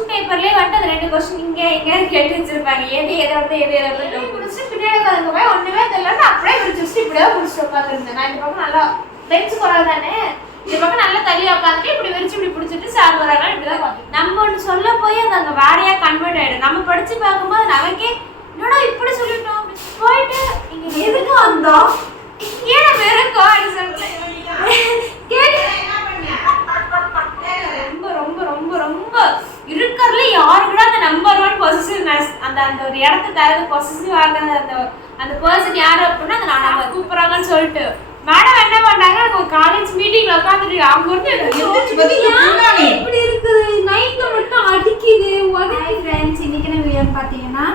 Question பேப்பர்லயே வந்து அந்த ரெண்டு क्वेश्चन இங்க கேட்டு வச்சிருப்பாங்க. எது புடிச்சு பின்னாடி உட்கார்ந்து போய் ஒண்ணுமே தெரியலன்னு அப்படியே விரிச்சு இப்படியே புடிச்சு உட்கார்ந்திருந்தேன். நான் இந்த பக்கம் நல்லா பெஞ்ச் போறது தானே, இந்த பக்கம் நல்லா தள்ளி உட்காந்துட்டு இப்படி விரிச்சு இப்படி பிடிச்சிட்டு சார் வராங்க. இப்படிதான் பார்த்தேன். நம்ம ஒன்று சொல்ல போய் அது அங்கே வேறையா கன்வெர்ட் ஆயிடும். நம்ம படிச்சு பார்க்கும்போது நமக்கே என்னடா இப்படி சொல்லிட்டோம் போயிட்டு இங்க எதுக்கு வந்தோம் ஏன் நம்ம இருக்கோம் அப்படின்னு சொல்லிட்டு ரொம்ப ரொம்ப ரொம்ப ரொம்ப இருக்கிறதுல யாருக்குடா அந்த நம்பர் 1 பொசிசிவ்னஸ் அந்த அந்த ஒரு இடத்த தரது பொசிசிவ் ஆகிறது அந்த அந்த பர்சன் யாரு அப்படின்னா அந்த நான் கூப்பிட்றாங்கன்னு சொல்லிட்டு மேடம் என்ன பண்ணாங்க ஒரு காலேஜ் மீட்டிங்ல உட்காந்துட்டு அவங்க வந்து இப்படி இருக்குது நைட்ல மட்டும் அடிக்குது. ஹாய் ஃப்ரெண்ட்ஸ், இன்னைக்கு நம்ம வீடியோ பார்த்தீங்கன்னா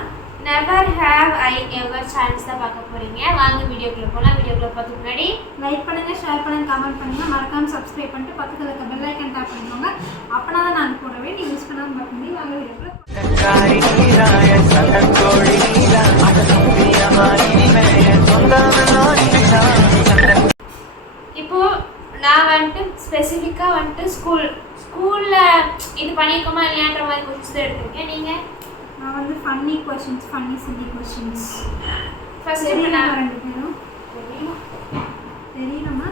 never have I ever chance தான் பார்க்க போறீங்க. வாங்க வீடியோக்குள்ள போகலாம். வீடியோக்குள்ள பார்த்து முன்னாடி லைக் பண்ணுங்க, ஷேர் பண்ணுங்க, கமெண்ட் பண்ணுங்க, மறக்காம சப்ஸ்கிரைப் பண்ணிட்டு பக்கத்துல இருக்க பெல் ஐகான் டேப் பண்ணிக்கோங்க. அப்பனா தான் நான் போடுறவே நீங்க மிஸ் பண்ணாம பார்க்க முடியும். வாங்க வீடியோக்குள்ள இப்போ நான் வந்துட்டு ஸ்பெசிஃபிக்கா வந்துட்டு ஸ்கூல்ல இது பண்ணிருக்கோமா இல்லையான்ற மாதிரி கொஸ்டின்ஸ் எடுத்துருக்கேன். நீங்க நான் வந்து funny questions funny chilli questions first நான் ரெண்டு பேரும் தெரியுமா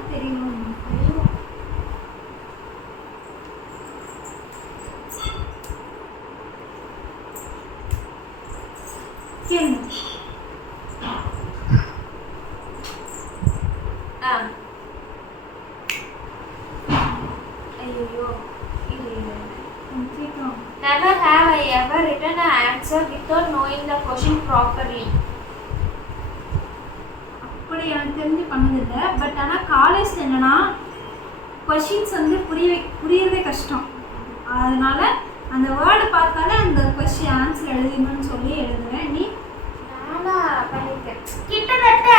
கேளுங்க. ஐயோ Never have I ever written an answer without knowing the question properly. அப்படி எனக்கு தெரிஞ்சு பண்ணதில்லை. பட் ஆனால் காலேஜில் என்னன்னா கொஷின்ஸ் வந்து புரியறதே கஷ்டம். அதனால அந்த வேர்டு பார்த்தாலே அந்த கொஸ்டின் ஆன்சர் எழுதணும்னு சொல்லி எழுதுவேன். நீ நானாக பண்ணியிருக்கேன். கிட்டத்தட்ட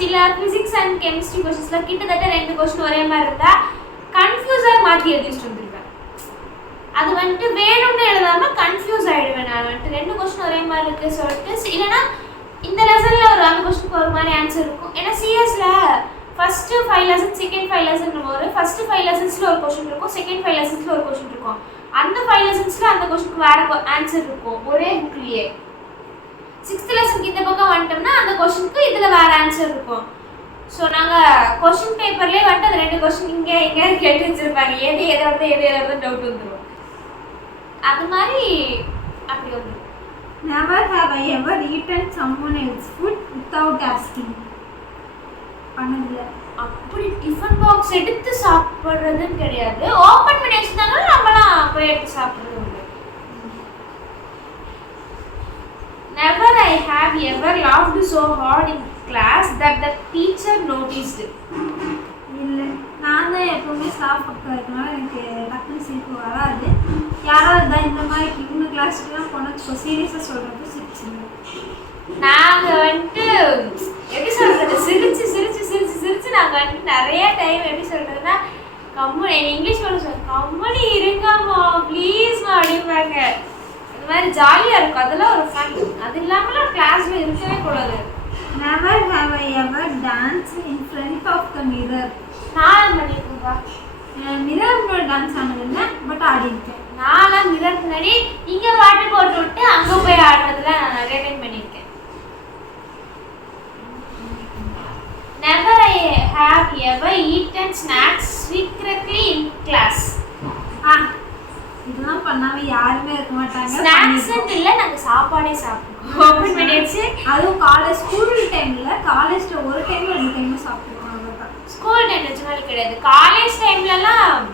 சில ஃபிசிக்ஸ் அண்ட் கெமிஸ்ட்ரி கொஷின்ஸில் கிட்டத்தட்ட 2 கொஸ்டின் ஒரே மாதிரி இருந்தால் கன்ஃபியூஸாக மாற்றி எழுதிட்டு வந்துருக்கேன். அது வந்துட்டு வேணும்னு எழுதாம கன்ஃபியூஸ் ஆயிடுவேன். நான் வந்துட்டு 2 கொஸ்டின் ஒரே மாதிரி இருக்கு சொல்லிட்டு இல்லைன்னா இந்த லெசன்ல ஒரு அந்த கொஸ்டினுக்கு ஒரு மாதிரி ஆன்சர் இருக்கும். ஏன்னா சிஎஸ்ல ஃபர்ஸ்ட் 5 லெசன் செகண்ட் 5 லெசன் ஒரு ஃபர்ஸ்ட் 5 லெசன்ஸ்ல ஒரு கொஸ்டின் இருக்கும், செகண்ட் 5 லெசன்ஸ்ல ஒரு கொஸ்டின் இருக்கும். அந்த 5 லெசன்ஸ்ல அந்த கொஸ்டினுக்கு வேற ஆன்சர் இருக்கும் ஒரே புக்லயே. 6th லெசனுக்கு இந்த பக்கம் வந்துட்டோம்னா அந்த கொஸ்டினுக்கு இதுல வேற ஆன்சர் இருக்கும். ஸோ நாங்கள் கொஸ்டின் பேப்பர்லேயே வந்துட்டு அந்த 2 கொஸ்டின் இங்கே கேட்டு வச்சிருப்பாங்க. எது டவுட் வந்துடும். அது மாதிரி அப்படி வந்து never have I ever eaten someone else food without asking. பண்ணதில்லை. அப்படி டிஃபன் பாக்ஸ் எடுத்து சாப்பிட்றதுன்னு கிடையாது. ஓப்பன் பண்ணி வச்சுருந்தாங்கன்னா நம்மளாம் போய் எடுத்து சாப்பிட்றது உண்டு. never I have ever laughed so hard in class that the teacher noticed. இல்லை, நான் தான் எப்பவுமே ஸ்டாஃப் பக்கம் இருக்கனால எனக்கு டக்குன்னு சிரிப்பு வராது. யாராவது தான் இந்த மாதிரி இவங்க கிளாஸ்க்குலாம் போனால் சீரியஸாக சொல்கிறப்ப சிரிச்சுருவேன். நாங்கள் வந்துட்டு எப்படி சொல்கிறது சிரிச்சு சிரிச்சு சிரிச்சு சிரிச்சு நாங்கள் வந்துட்டு நிறைய டைம் எப்படி சொல்கிறதுனா கம்முனி இங்கிலீஷ் பண்ண சொல்லுவோம், கம்முனி இருங்கம்மா ப்ளீஸ்மா அப்படிம்பாங்க. இந்த மாதிரி ஜாலியாக இருக்கும். அதெல்லாம் ஒரு ஃபன். அது இல்லாமல் கிளாஸில் இருக்கவே கூடாது. Never have I ever danced in front of the mirror. நான் பண்ணியிருக்கேன்ப்பா. மிரர் முன்னாடி டான்ஸ் ஆனதில்லை, பட் ஆடிருக்கேன். நான்லாம் மிரர் முன்னாடி இங்கே பாட்டு போட்டு விட்டு அங்கே போய் ஆடுறதுல நான் நிறைய டைம் பண்ணியிருக்கேன். Never I have ever eaten snacks secretly in class. இதெல்லாம் பண்ணாம யாருமே இருக்க மாட்டாங்க. ஸ்நாக்ஸ் இல்லை, நாங்கள் சாப்பாடே சாப்பிடுவோம். ஓப்பன் பண்ணி வச்சு அதுவும் காலேஜ் ஸ்கூல் டைம்ல காலேஜ்ல ஒரு டைம் 2 டைம் சாப்பிடுவோம். அவ்வளோதான். ஸ்கூல் டைம் நிஜமாலே கிடையாது. காலேஜ் டைம்லலாம்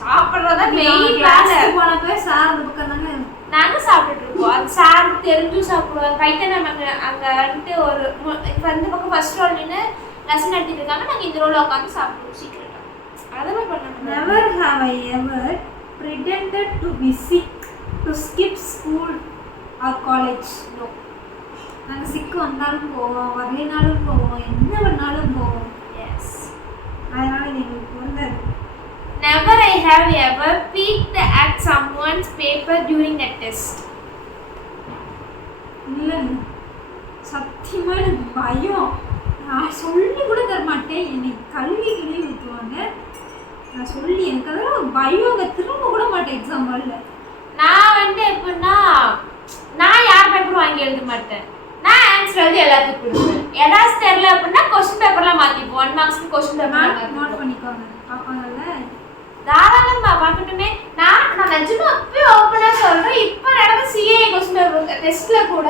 சாப்பிட்றதா மெயின் கிளாஸ் போனப்போ சார் அந்த பக்கம் தாங்க நாங்கள் சாப்பிட்டுட்டு இருக்கோம். அது சார் தெரிஞ்சும் சாப்பிடுவோம். ரைட்டாக நம்ம அங்கே வந்துட்டு ஒரு இப்போ இந்த பக்கம் ஃபர்ஸ்ட் ரோல் நின்று லெசன் நடத்திட்டு இருக்காங்க, நாங்கள் இந்த ரோலில் உட்காந்து சாப்பிடுவோம் சீக்கிரட்டாக. அதெல்லாம் பண்ணணும். Never have I ever pretended to be sick to skip school or college. No. நாங்கள் சிக்கு வந்தாலும் போவோம், வரலினாலும் போவோம், என்ன பண்ணாலும் போவோம். எஸ், அதனால் இது எங்களுக்கு வந்தது. Never I have ever peeked at someone's paper during a test. இல்லை, சத்தியமாக எனக்கு பயம். நான் சொல்லி கூட தர மாட்டேன். என்னை கல்வி ஊற்றுவாங்க. நான் சொல்லி எனக்கு அதெல்லாம் பயம். திரும்ப கூட மாட்டேன் எக்ஸாம் வரல. நான் வந்து எப்படின்னா நான் யார் பேப்பரும் வாங்கி எழுத மாட்டேன். நான் ஆன்சர் எழுதி எல்லாத்துக்கும் கொடுப்பேன். ஏதாச்சும் தெரியல அப்படின்னா கொஸ்டின் பேப்பர்லாம் மாற்றிப்போம். 1 மார்க்ஸ்க்கு கொஸ்டின் பேப்பர் நோட் பண்ணிக்கோங்க. பார்ப்பாங்கல்ல தாராளமா பார்க்கட்டுமே. நான் நிஜமா அப்பயே ஓப்பனாக சொல்கிறேன். இப்போ நடந்த சிஏ கொஸ்டின் பேப்பர் டெஸ்ட்டில் கூட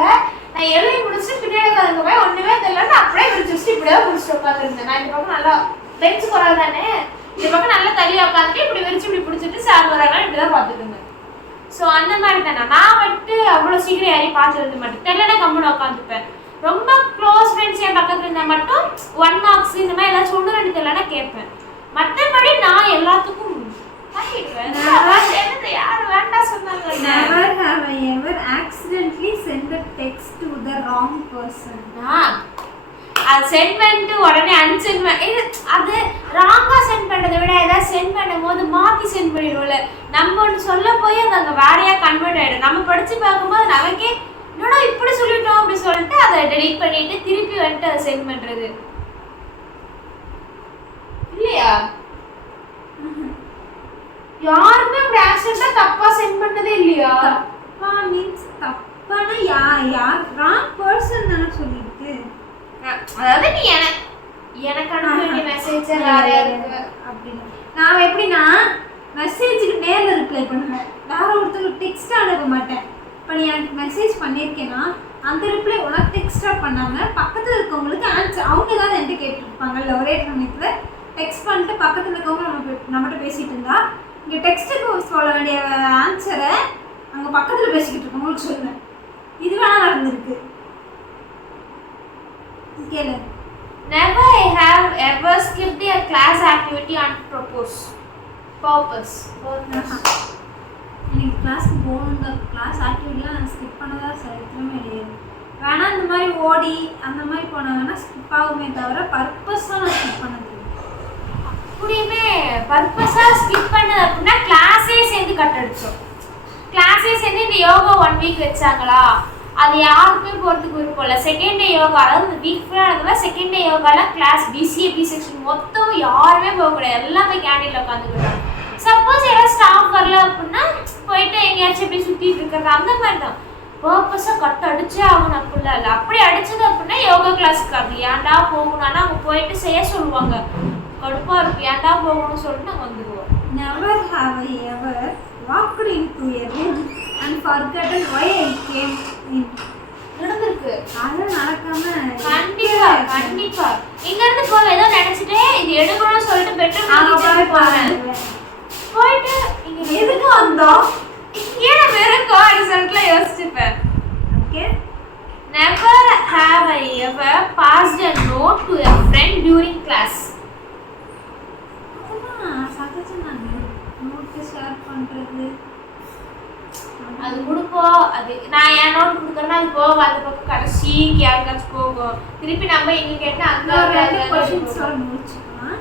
நான் எழுதி முடிச்சுட்டு பின்னாடி உட்காந்து போய் ஒன்றுமே தெரியலன்னு அப்படியே முடிச்சுட்டு இப்படியே முடிச்சுட்டு உட்காந்துருந்தேன். நான் இந்த பக்கம் நல்லா பெஞ்சு குறவு தானே, இந்த பக்கம் நல்லா தள்ளி உட்காந்துட்டு இப்படி விரிச்சு இப்படி பிடிச்சிட்டு சார் வராங்க இப்படி தான் பார்த்துட்டு இருந்தேன். ஸோ அந்த மாதிரி தானே நான் வந்துட்டு அவ்வளோ சீக்கிரம் யாரையும் பார்த்து எழுத மாட்டேன். தெரியலன்னா கம்முன்னு உட்காந்துப்பேன். ரொம்ப க்ளோஸ் ஃப்ரெண்ட்ஸ் என் பக்கத்தில் இருந்தால் மட்டும் 1 மார்க்ஸ் இந்த மாதிரி ஏதாச்சும் ஒன்று 2 தெரியலன்னா கேட்பேன். மற்றபடி நான் எல்லாத்துக்கும் யாரும் வேண்டாம் சொன்னாங்க. Never have I ever accidentally sent a text to the wrong person. அது சென்ட் பண்ணிட்டு உடனே அன்சென்ட் பண்ணி அது ராங்கா சென்ட் பண்ணுறதை விட ஏதாவது சென்ட் பண்ணும் போது மாற்றி சென்ட் பண்ணிடுவோம்ல. நம்ம ஒன்று சொல்ல போய் அது அங்கே வேறையா கன்வெர்ட் ஆகிடும். நம்ம படித்து பார்க்கும்போது நமக்கே என்னடா இப்படி சொல்லிட்டோம் அப்படி சொல்லிட்டு அதை டெலீட் பண்ணிட்டு திருப்பி வந்துட்டு அதை சென்ட் பண்ணுறது இல்லையா? யாருமே அப்படி ஆக்சிடென்ட்டா தப்பா சென்ட் பண்ணதே இல்லையா? தப்பா மீன்ஸ் தப்பானா யார் ராங் பர்சன் தான சொல்லிருக்கு. அதாவது நீ எனக்கு அனுப்ப வேண்டிய மெசேஜ் வேற இருக்கு அப்படினா நான் எப்படினா மெசேஜ்க்கு நேர்ல ரிப்ளை பண்ணுவேன். வேற ஒருத்தருக்கு டெக்ஸ்ட் அனுப்ப மாட்டேன். இப்போ நீ எனக்கு மெசேஜ் பண்ணியிருக்கேன்னா அந்த ரிப்ளை உனக்கு டெக்ஸ்டா பண்ணாம பக்கத்துல இருக்கவங்களுக்கு ஆன்சர் அவங்க ஏதாவது என்கிட்ட கேட்டுருப்பாங்கல்ல ஒரே சமயத்தில் டெக்ஸ்ட் பண்ணிட்டு பக்கத்தில் இருக்கவங்க நம்மகிட்ட பேசிட்டு இருந்தா இங்கே டெக்ஸ்ட்டுக்கு சொல்ல வேண்டிய ஆன்சரை அங்கே பக்கத்தில் பேசிக்கிட்டு இருக்கவங்களுக்கு சொல்லுவேன். இது வேணா நடந்திருக்கு. கேளு. Never I have ever skipped a class activity on purpose. எனக்கு கிளாஸ்க்கு போகணுங்க கிளாஸ் ஆக்டிவிட்டிலாம் நான் ஸ்கிப் பண்ணதா சரித்திரமே இல்லையே. வேணா இந்த மாதிரி ஓடி அந்த மாதிரி போனாங்கன்னா ஸ்கிப் ஆகுமே தவிர பர்பஸாக நான் ஸ்கிப் பண்ணது அப்படியுமே பர்பஸாக ஸ்கிப் பண்ணது அப்படின்னா கிளாஸே சேர்ந்து கட் அடித்தோம். கிளாஸே சேர்ந்து இந்த யோகா 1 வீக் வச்சாங்களா அது யாருக்குமே போகிறதுக்கு விருப்பம் இல்லை. செகண்ட் டே யோகா அதாவது இந்த வீக் ஃபுல்லாக இருந்ததுல செகண்ட் டே யோகாவில் கிளாஸ் பிசிஏ பி செக்ஷன் மொத்தம் யாருமே போகக்கூடாது. எல்லாமே கேண்டீனில் உட்காந்துக்கிட்டாங்க. சப்போஸ் யாராவது ஸ்டாஃப் வரல அப்படின்னா போயிட்டு எங்கேயாச்சும் எப்படி சுற்றிட்டு இருக்கிறது அந்த மாதிரி தான். பர்பஸாக கட் அடிச்சே ஆகணும் அப்படிலாம் இல்லை. அப்படி அடிச்சது அப்படின்னா யோகா கிளாஸுக்கு அது ஏன்டா போகணும். ஆனால் அவங்க போயிட்டு செய்ய சொல்லுவாங்க. கடுப்பாக இருக்கும் ஏன்டா போகணும்னு சொல்லிட்டு நாங்கள் வந்துடுவோம். Never have I ever walked into a room and forgotten why I came in. நடந்திருக்கு. அதெல்லாம் நடக்காம கண்டிப்பா கண்டிப்பா இங்க இருந்து போக ஏதோ நினைச்சிட்டே இது எடுக்கணும்னு சொல்லிட்டு பெட்ரூம் போயிட்டு இங்க எதுக்கு வந்தோம் இங்கே நம்ம இருக்கோம் அப்படின்னு சொல்லிட்டு யோசிச்சுப்பேன். Okay. Never have I ever passed a note to a friend during class. அது கொடுப்போம். அது நான் என் நோட் கொடுக்குறேன்னா அது போகும் அந்த பக்கம் கடைசிக்கு யாருக்காச்சும் போகும். திருப்பி நம்ம இங்கே கேட்டால் அங்கே கொஷின்ஸ் முடிச்சுக்கலாம்.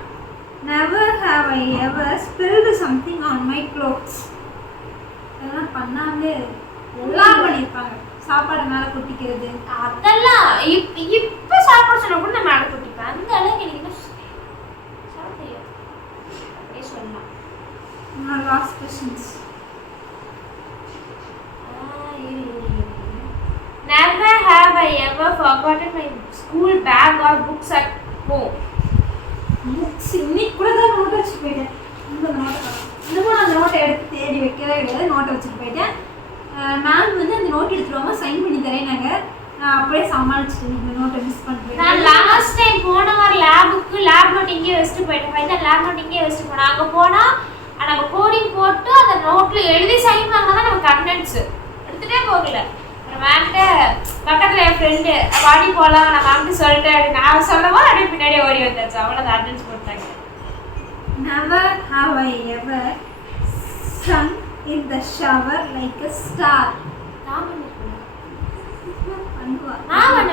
Never have I ever spilled something on my clothes. அதெல்லாம் பண்ணாமலே எல்லாம் பண்ணியிருப்பாங்க. சாப்பாடு மேலே கொட்டிக்கிறது அதெல்லாம் இப்போ சாப்பாடு சொன்னால் கூட நான் மேலே கொட்டிப்பேன். அந்த அளவுக்கு எனக்கு இன்னும் சாப்பிட்டு அப்படியே சொல்லலாம். Last questions. Never have I ever forgotten my school bag or books at home. Books இன்னைக்கு கூட தான் நோட் வச்சுட்டு போயிட்டேன். இன்னமும் அந்த நோட்டை எடுத்து தேடி வைக்கவே கிடையாது. நோட்டை வச்சுட்டு போயிட்டேன். மேம் வந்து அந்த நோட் எடுத்துருவாங்க சைன் பண்ணி தரேன். நான் அப்படியே சமாளிச்சுட்டு இந்த நோட்டை மிஸ் பண்ணிட்டு நான் லாஸ்ட் டைம் போன வாரம் லேப் நோட் இங்கே வச்சுட்டு போயிட்டேன். பைதான் லேப் நோட் இங்கே வச்சுட்டு போனேன். அங்கே போனால் நம்ம கோடிங் போட்டு அந்த நோட்டில் எழுதி சைன் வாங்கினா தான் நமக்கு அட்டெண்டன்ஸு எடுத்துகிட்டே போகல. மேம்கிட்ட பக்கத்தில் என் ஃப்ரெண்டு வாடி போகலாம் நான் மேம்கிட்ட சொல்லிட்டேன். நான் சொல்லவோ அப்படியே பின்னாடி ஓடி வந்தாச்சு. அவ்வளோதான் அட்டெண்டன்ஸ் போட்டாங்க. Never have I ever sung in the shower like a star.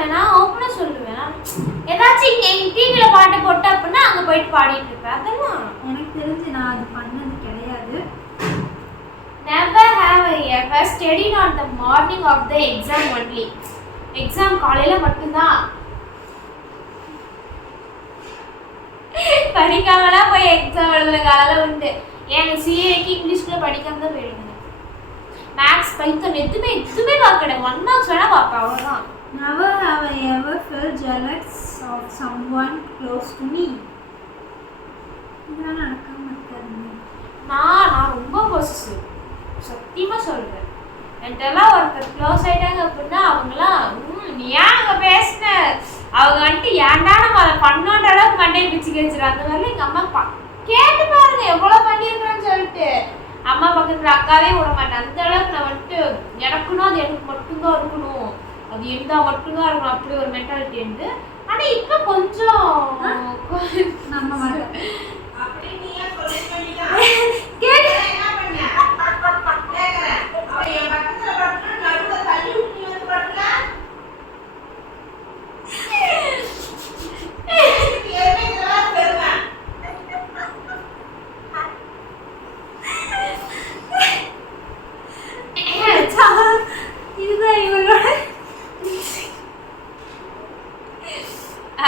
நான் ஓப்பனாக சொல்லுவேன். ஏதாச்சும் இங்கே டிவியில் பாட்டு போட்டு அப்படின்னா அங்கே போயிட்டு பாடிட்டு இருப்பேன். அதெல்லாம் எனக்கு தெரிஞ்சு நான் அது பண்ணது கிடையாது. Never have I ever studied on the morning of the exam only. Exam காலையில் மட்டும்தான் படிக்காமலாம் போய் எக்ஸாம் எழுதுன காலையில் உண்டு. எனக்கு சிஏக்கு இங்கிலீஷ்குள்ளே படிக்காம தான் போயிடுங்க. மேக்ஸ் பைத்தன் எதுவுமே பார்க்கல. 1 marks வேணா பார்ப்பேன், அவ்வளோதான். Never have I ever felt jealous of someone close to me. இதெல்லாம் நடக்காம இருக்காது. நான் ரொம்ப பொசிசிவ், சத்தியமா சொல்றேன். என்கிட்டலாம் ஒருத்தர் க்ளோஸ் ஆயிட்டாங்க அப்படின்னா அவங்களாம் நீ ஏன் அங்கே பேசின, அவங்க வந்துட்டு ஏன்டா நம்ம அதை பண்ணோன்ற அளவுக்கு மண்டையை பிச்சு கேச்சிடும். அந்த மாதிரிலாம் எங்கள் அம்மா கேட்டு பாருங்க எவ்வளோ பண்ணியிருக்கிறேன்னு சொல்லிட்டு. அம்மா பக்கத்தில் அக்காவே விட மாட்டேன். அந்த அளவுக்கு நான் வந்துட்டு எனக்குன்னா அது எனக்கு மட்டும்தான் இருக்கணும், அது இருந்தால் மட்டும்தான் இருக்கணும், அப்படி ஒரு மென்டாலிட்டி இருந்து. ஆனால் இப்போ கொஞ்சம் நம்ம மாட்டோம்.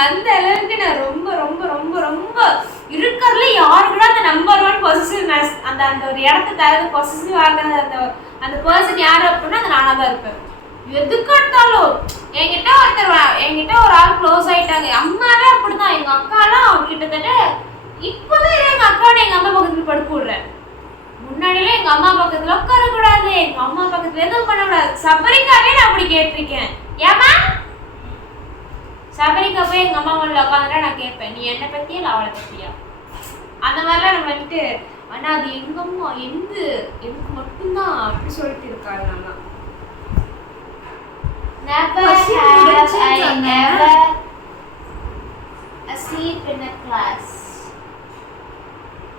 அந்த அளவுக்கு நான் ரொம்ப ரொம்ப ரொம்ப ரொம்ப இருக்கிறதுல யாரு கூட அந்த நம்பர் 1 பொசிசிவ்னஸ், அந்த அந்த ஒரு இடத்த தரது பொசிசிவ் ஆகிறது அந்த பர்சன் யாரு அப்படின்னா அது நானாக தான் இருப்பேன். எதுக்கு எடுத்தாலும் என்கிட்ட ஒரு ஆள் க்ளோஸ் ஆயிட்டாங்க. அம்மாவே அப்படிதான். எங்க அக்காலாம் கிட்டத்தட்ட இப்போதான் எங்க அக்காவோட எங்க அம்மா பக்கத்துல படுக்க விடுறேன். முன்னாடிலாம் எங்க அம்மா பக்கத்துல உட்காரக்கூடாது, எங்க அம்மா பக்கத்துல எதுவும் பண்ணக்கூடாது. சபரிக்காவே நான் அப்படி கேட்டிருக்கேன். ஏமா சபரிக்கா போய் எங்க அம்மா மண்ணில் உட்காந்துட்டா நான் கேட்பேன், நீ என்னை பத்தியா இல்லை அவளை பத்தியா? அந்த மாதிரிலாம் நம்ம வந்துட்டு. ஆனா அது எங்க அம்மா எனக்கு மட்டும்தான் அப்படி சொல்லிட்டு இருக்காரு. நல்லா never have I ever asleep in a class.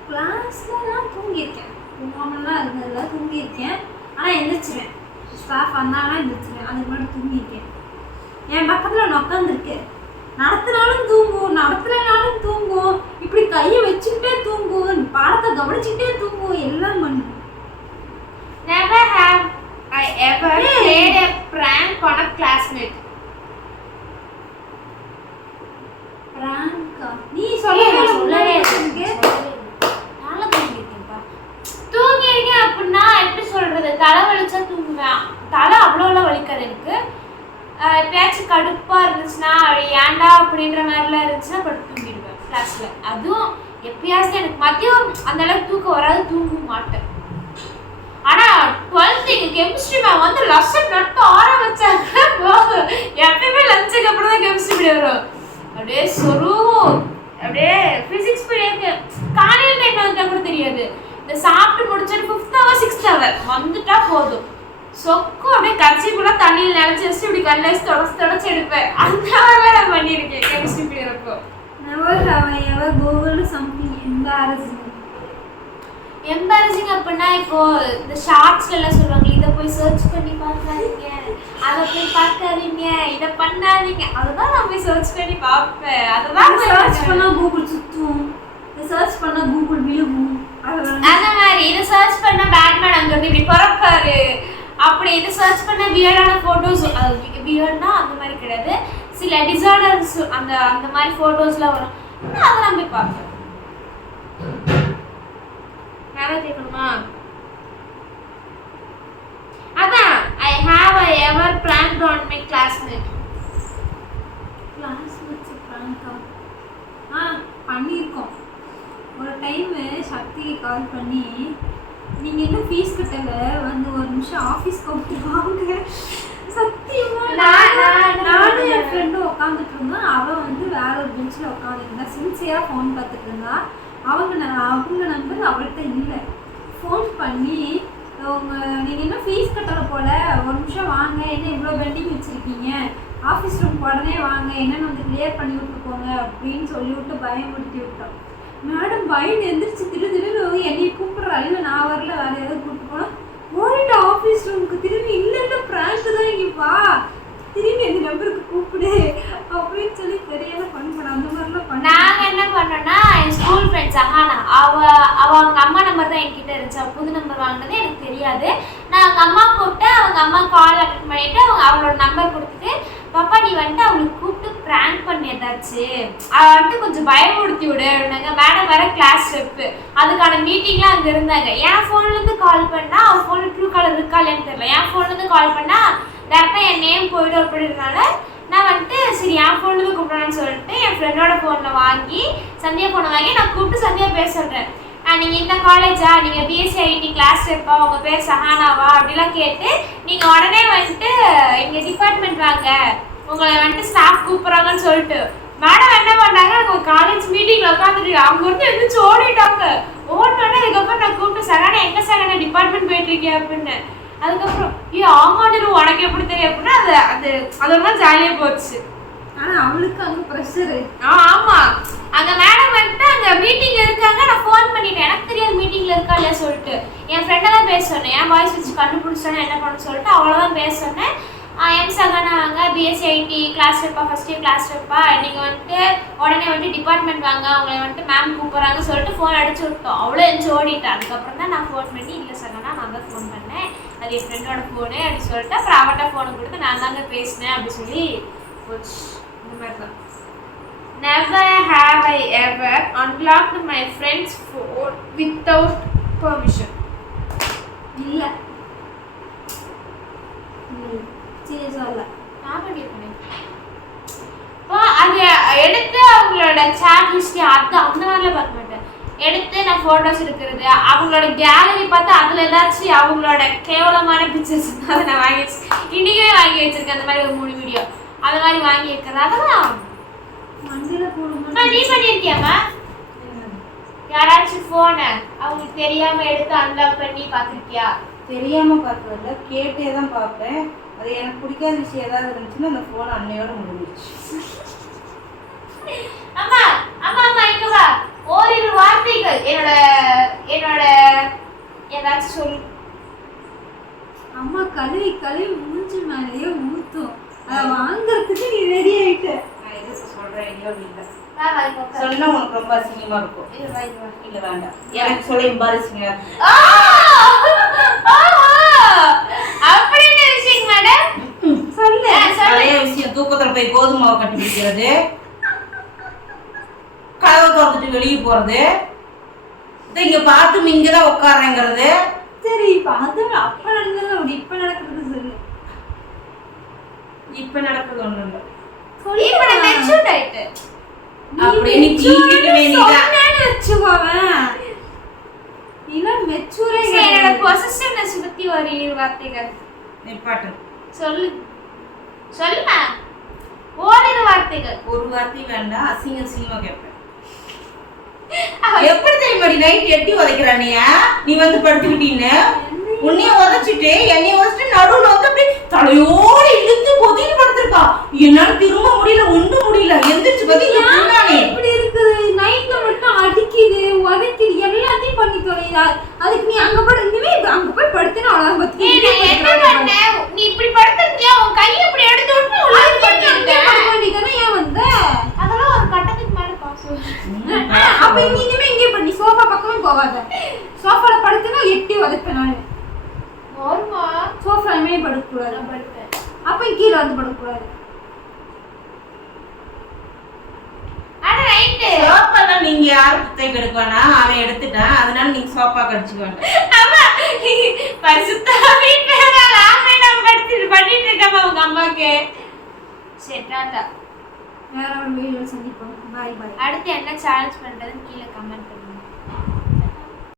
கிளாஸ்ல நான் தூங்கியிருக்கேன், தூங்காமலாம் இருந்ததில்ல, தூங்கியிருக்கேன். ஆனால் எந்திரிச்சிருவேன், ஸ்டாஃப் வந்தாங்கன்னா எந்திரிச்சிருவேன். அதுக்கு முன்னாடி தூங்கியிருக்கேன். என் பக்கத்தில் ஒன்று உட்காந்துருக்கு, நடத்தினாலும் தூங்கும், நடத்துலனாலும் தூங்கும், இப்படி கையை வச்சுக்கிட்டே தூங்கும், பாடத்தை கவனிச்சுக்கிட்டே தூங்கும், எல்லாம் பண்ணும். Never have I ever played a prank on a classmate. பிராங்கா? நீ சொல்லவே நல்லா தூங்கியிருக்கேன்ப்பா. தூங்கியிருக்கேன் அப்படின்னா எப்படி சொல்றது, தலை வலிச்சா தூங்குவேன். தலை அவ்வளோலாம் வலிக்காது எனக்கு. எப்பயாச்சும் கடுப்பா இருந்துச்சுன்னா ஏன்டா அப்படின்ற மாதிரிலாம் இருந்துச்சுன்னா படுத்து தூங்கிடுவேன் கிளாஸ்ல. அதுவும் எப்பயாச்சும் எனக்கு மதியம் அந்த அளவுக்கு தூக்கம் வராது, தூங்கவும் மாட்டேன். ஆனா 12th எங்க கெமிஸ்ட்ரி மேம் வந்து லெசன் நட்டு ஆரம்பிச்சாங்க. எப்பயுமே லஞ்சுக்கு அப்புறம் தான் கெமிஸ்ட்ரி பீரியட் வரும். அப்படியே சொருவும், அப்படியே பிசிக்ஸ் பீரியட் காலையில் டைம் வந்துட்டா கூட தெரியாது. இந்த சாப்பிட்டு முடிச்சுட்டு 5th hour 6th hour வந்துட்டா போதும், சொக்கும் அப்படியே கட்சிக்குள்ள தண்ணியில் நினைச்சு வச்சு இப்படி கண்ணாச்சு தொடச்சு எடுப்பேன். அந்த மாதிரிலாம் நான் பண்ணியிருக்கேன் கெமிஸ்ட்ரி பீரியட் அப்போ. Never have I ever googled something embarrassing. Embarrassing அப்படின்னா இப்போ இந்த ஷார்ட்ஸ்ல எல்லாம் சொல்லுவாங்க, இதை போய் சர்ச் பண்ணி பார்க்காதீங்க, அதை போய் பார்க்காதீங்க, இதை பண்ணாதீங்க. அதுதான் நான் போய் சர்ச் பண்ணி பார்ப்பேன். அதுதான் சர்ச் பண்ணா கூகுள் சுத்தும், சர்ச் பண்ணா கூகுள் விழுவும். அந்த மாதிரி இதை சர்ச் பண்ணா பேட்மேன் அங்க வந்து இப்படி பறப்பாரு, அப்படி இதை சர்ச் பண்ண வியர்டான போட்டோஸ், வியர்ட்னா அந்த மாதிரி கிடையாது, சில டிசார்டர்ஸ் அந்த அந்த மாதிரி போட்டோஸ்லாம் வரும். அதை நான் போய் பார்ப்பேன். யாரை கேட்கணுமா? அதான் I have I ever pranked on my classmate. Classmates பிராங்கா? பண்ணியிருக்கோம். ஒரு டைமு சக்திக்கு கால் பண்ணி, நீங்கள் இன்னும் ஃபீஸ் கட்டலை, வந்து ஒரு நிமிஷம் ஆஃபீஸ் கூப்பிட்டு வாங்க. சத்தியமாக நானும் என் ஃப்ரெண்டும் உட்காந்துட்டு இருந்தோம். அவள் வந்து வேற ஒரு பெஞ்சில் உட்காந்துருந்தா, சின்சியராக ஃபோன் பார்த்துட்டு இருந்தா. அவங்க நம்பர் அவள்கிட்ட இல்லை. ஃபோன் பண்ணி, நீங்கள் இன்னும் ஃபீஸ் கட்டலை போல், ஒரு நிமிஷம் வாங்க, என்ன இவ்வளோ பெண்டிங் வச்சுருக்கீங்க, ஆஃபீஸ் ரூம் உடனே வாங்க, என்னென்னு வந்து கிளியர் பண்ணி விட்டுருக்கோங்க அப்படின்னு சொல்லிவிட்டு பயமுறுத்தி விட்டோம். மேடம் பயந்து எந்திரிச்சு திருன்னு என்னை கூப்பிட்றா. இல்லை நான் வரல, வேறு ஏதாவது கூப்பிட்டு போனால் ஓடிட்டு ஆஃபீஸ் ரூமுக்கு திரும்பி, இல்லை ப்ராங்க் தான் இங்கேப்பா, திரும்பி அந்த நம்பருக்கு கூப்பிடு அப்படின்னு சொல்லி தெரியாத பண்ண. அந்த மாதிரிலாம் பண்ண. நாங்கள் என்ன பண்ணோன்னா, என் ஸ்கூல் ஃப்ரெண்ட்ஸ் அஹானா, அவங்க அம்மா நம்பர் தான் என்கிட்ட இருந்துச்சு. அவள் புது நம்பர் வாங்கினது எனக்கு தெரியாது. நான் அவங்க அம்மா கூப்பிட்டு, அவங்க அம்மா கால் அட்டன் பண்ணிவிட்டு அவளோட நம்பர் கொடுத்துட்டு, பாப்பா நீ வந்துட்டு அவளுக்கு கூப்பிட்டு ப்ராங்க் பண்ணி ஏதாச்சு, அவள் வந்துட்டு கொஞ்சம் பயமுறுத்தி விடு அப்படின்னாங்க. மேடம் வேற கிளாஸ் ஸ்டெப்பு, அதுக்கான மீட்டிங்லாம் அங்கே இருந்தாங்க. என் ஃபோன்லேருந்து கால் பண்ணால் அவள் ஃபோனில் ட்ரூ காலர் இருக்கா இல்லைன்னு தெரியல. என் ஃபோன்லேருந்து கால் பண்ணால் டேரெக்டாக என் நேம் போய்டும் அப்படின்றதுனால நான் வந்துட்டு சரி என் ஃபோன்லேருந்து கூப்பிட்றேன்னு சொல்லிட்டு என் ஃப்ரெண்டோட ஃபோனில் வாங்கி சந்தியா ஃபோனை வாங்கி நான் கூப்பிட்டு சந்தியா பேச சொல்கிறேன். நீங்கள் இந்த காலேஜா, நீங்கள் பிஎஸ்சி ஐடி கிளாஸ் இருப்பா, உங்கள் பேர் சஹானாவா அப்படிலாம் கேட்டு நீங்கள் உடனே வந்துட்டு எங்கள் டிபார்ட்மெண்ட் வாங்க, உங்களை வந்துட்டு ஸ்டாஃப் கூப்பிட்றாங்கன்னு சொல்லிட்டு மேடம் என்ன பண்ணாங்க, எனக்கு ஒரு காலேஜ் மீட்டிங்கில் உட்காந்துட்டு அவங்க வந்து எந்திரிச்சு ஓடிட்டாங்க. ஓடினோடனே அதுக்கப்புறம் நான் கூப்பிட்டு சகானா எங்கே சகானா டிபார்ட்மெண்ட் போயிட்டுருக்கேன் அப்படின்னு. அதுக்கப்புறம் ஆமாடிரு உனக்கு எப்படி தெரியும் அப்படின்னா அது அதெல்லாம் ஜாலியாக போச்சு. ஆனால் அவளுக்கு அங்கே ப்ரெஷரு. ஆமாம், அங்கே மேடம் வந்துட்டு அங்கே மீட்டிங்கில் இருக்காங்க. நான் ஃபோன் பண்ணிட்டேன், எனக்கு தெரியாது மீட்டிங்கில் இருக்கா இல்லையா சொல்லிட்டு. என் ஃப்ரெண்டை தான் பேச சொன்னேன், என் வாய்ஸ் வச்சு கண்டுபிடிச்சோன்னே என்ன பண்ண சொல்லிட்டு அவ்வளோதான் பேச சொன்னேன். எம் சகானா வாங்க, பிஎஸ்சி ஐடி கிளாஸ் இருப்பா, ஃபஸ்ட் இயர் கிளாஸ் இருப்பா, நீங்கள் வந்துட்டு உடனே வந்துட்டு டிபார்ட்மெண்ட் வாங்க, அவங்களை வந்துட்டு மேம் கூப்பிட்றாங்க சொல்லிட்டு ஃபோன் அடிச்சு விட்டோம். அவ்வளோ எழுந்து ஓடிட்டேன். அதுக்கப்புறம் தான் நான் ஃபோன் பண்ணி இல்லை சகானா நான் தான் ஃபோன் பண்ணேன், அது என் ஃப்ரெண்டோட ஃபோனு அப்படின்னு சொல்லிட்டு அப்புறம் அவட்ட ஃபோனை கொடுத்து நான் தாங்க பேசினேன் அப்படி சொல்லி போச்சு. இந்த மாதிரி தான். Never have I ever unlocked my friend's phone without permission. இல்லை சீரியஸாக இல்லை. நான் பண்ணியிருக்கேன். இப்போ அது எடுத்து அவங்களோட சேட் ஹிஸ்ட்ரி அது அந்த மாதிரிலாம் பார்க்க மாட்டேன். எடுத்து நான் ஃபோட்டோஸ் எடுக்கிறது, அவங்களோட கேலரி பார்த்து அதில் ஏதாச்சும் அவங்களோட கேவலமான பிக்சர்ஸ் அதை நான் வாங்கி இன்றைக்குமே வாங்கி வச்சுருக்கேன். அந்த மாதிரி ஒரு 3 வீடியோ அது மாதிரி வாங்கி வைக்கிறது அதெல்லாம் மண்டியில் போடுமா. நீ பண்ணியிருக்கியாமா? யாராச்சும் ஃபோனை அவங்களுக்கு தெரியாமல் எடுத்து அன்லாக் பண்ணி பார்த்துருக்கியா? தெரியாமல் பார்க்கறதில்ல, கேட்டே தான் பார்ப்பேன். அது எனக்கு பிடிக்காத விஷயம் ஏதாவது இருந்துச்சுன்னா அந்த ஃபோன் அன்னையோட முடிஞ்சிச்சு. அம்மா அம்மா அம்மா இங்க வா, ஓரிரு வார்த்தைகள் என்னோட ஏதாச்சும் சொல்லு. அம்மா கழுவி கழுவி மூஞ்சி மேலேயே ஊற்றும். அதை வாங்குறதுக்கு நீ ரெடி ஆயிட்ட. நான் எதுக்கு சொல்கிறேன், ஐடியாவும் இல்லை. வா வா இங்க உட்காரு. சொன்னா உனக்கு ரொம்ப அசிங்கமாக இருக்கும். இது வா இது வா. இல்லை வேண்டாம், எனக்கு சொல்ல எம்பாரசிங்கா இருக்கு. அப்படின்னு விஷயம் மேடம் சொல்லு. நிறைய விஷயம். தூக்கத்தில் போய் கோதுமாவை கட்டி பிடிக்கிறது, கதவை திறந்துட்டு வெளியே போகிறது, இங்கே பார்த்து இங்கே தான் உட்காரங்கிறது. சரி இப்போ அது அப்போ நடந்தது அப்படி இப்போ நடக்கிறது சொல்லு. இப்போ நடக்குது ஒன்றும் இல்லை. இப்ப நான் மெச்சூர்ட் ஆயிட்டு அப்படியே நீ தீக்கிட்டு வேண்டியதான். வச்சுக்கோவேன். இல்ல மெச்சூரே என்னோட பொசசிவ்னஸ் பத்தி ஒரு 2 வார்த்தைகள் நிப்பாட்டு. சொல்லு சொல்லுமா. ஓரிரு வார்த்தைகள். ஒரு வார்த்தை வேண்டாம், அசிங்க அசிங்கமா கேட்பேன். எப்படி தெரியுமாடி நைட் எட்டி உதைக்கிறானியா நீ வந்து படுத்துக்கிட்டீன்னு உன்னைய உதைச்சிட்டு என்னைய உதைச்சிட்டு நடுவுல வந்து அப்படி தலையோடு இழுத்து பொதிட்டு படுத்திருக்கா. என்னால திரும்ப முடியல, ஒன்றும் முடியல. எந்திரிச்சு பத்தி இப்படி இருக்குது. நைட்ல மட்டும் அடிக்குது உதைக்குது எல்லாத்தையும் பண்ணி தொலைதா. அதுக்கு நீ அங்க போய் இனிமே அங்க போய் படுத்துனா அவ்வளவு பத்தி என்ன பண்ண. நீ இப்படி படுத்துறியா, உன் கையை இப்படி எடுத்து விட்டு உள்ள படுத்துட்டே வேண்டியதானே. ஏன் வந்த அதெல்லாம் ஒரு கட்டத்துக்கு மேல பாசம். அப்ப நீ இனிமே இங்கே பண்ணி சோஃபா பக்கமே போகாத. சோஃபால படுத்துனா எட்டி உதைப்பேன் நான். ஓர்மா சோஃபாமே படுக்க கூடாது. படுப்பேன். அப்ப கீழே வந்து படுக்க கூடாது. ஆனா நைட் சோப்பாலாம் நீங்க யாரும் குத்தை கெடுப்பானா, அவன் எடுத்துட்டான், அதனால நீங்க சோப்பா கடிச்சுக்குவாங்க. அம்மா பரிசுத்தாவே பேரால ஆமே நான் பண்ணிட்டு இருக்கேன் உங்க அம்மாக்கு. சரி டாடா. வேற ஒரு வீடியோல சந்திப்போம். பாய் பாய். அடுத்து என்ன சேலஞ்ச் பண்றதுன்னு கீழே கமெண்ட்